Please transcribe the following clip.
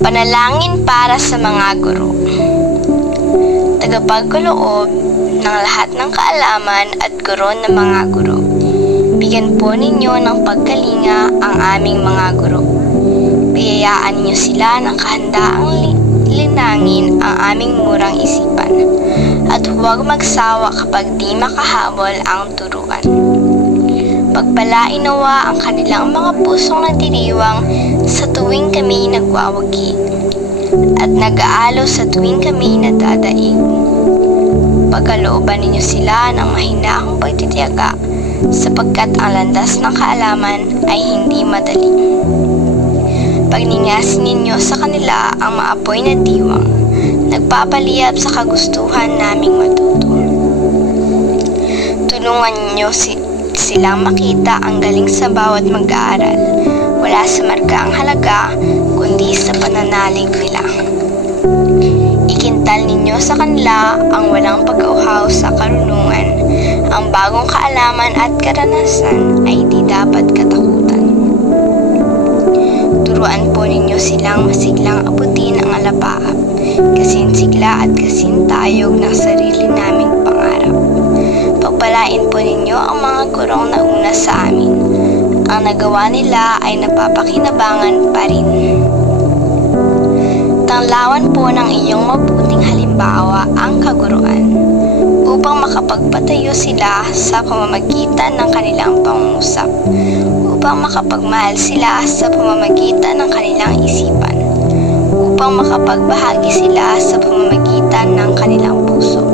Panalangin para sa mga guro. Tagapagkaloob ng lahat ng kaalaman at guro ng mga guro. Bigyan po ninyo ng pagkalinga ang aming mga guro. Biyayaan niyo sila ng kahandaang linangin ang aming murang isipan. At huwag magsawa kapag di makahabol ang turuan. Pagpalain nawa ang kanilang mga pusong nagdiriwang sa tuwing kami nagwawagi at nag-aalo sa tuwing kami nadadaig. Pagkalooban ninyo sila ng mahinahong pagtitiyaga sapagkat ang landas ng kaalaman ay hindi madali. Pagningasin ninyo sa kanila ang maapoy na diwang, nagpapaliyab sa kagustuhan naming matuto. Tulungan ninyo silang makita ang galing sa bawat mag-aaral, wala sa marka ang halaga, kundi sa pananalig nila. Ikintal ninyo sa kanila ang walang pag-auhaw sa karunungan, ang bagong kaalaman at karanasan ay di dapat katakutan. Turuan po ninyo silang masiglang abutin ang alapaap, kasinsigla at kasintayog ng sarili naming pangarap. Pagpalain po ninyo ang mga gurong nauna sa amin. Ang nagawa nila ay napapakinabangan pa rin. Tanglawan po ng iyong mabuting halimbawa ang kaguruan upang makapagpatayo sila sa pamamagitan ng kanilang pangungusap, upang makapagmahal sila sa pamamagitan ng kanilang isipan, upang makapagbahagi sila sa pamamagitan ng kanilang puso.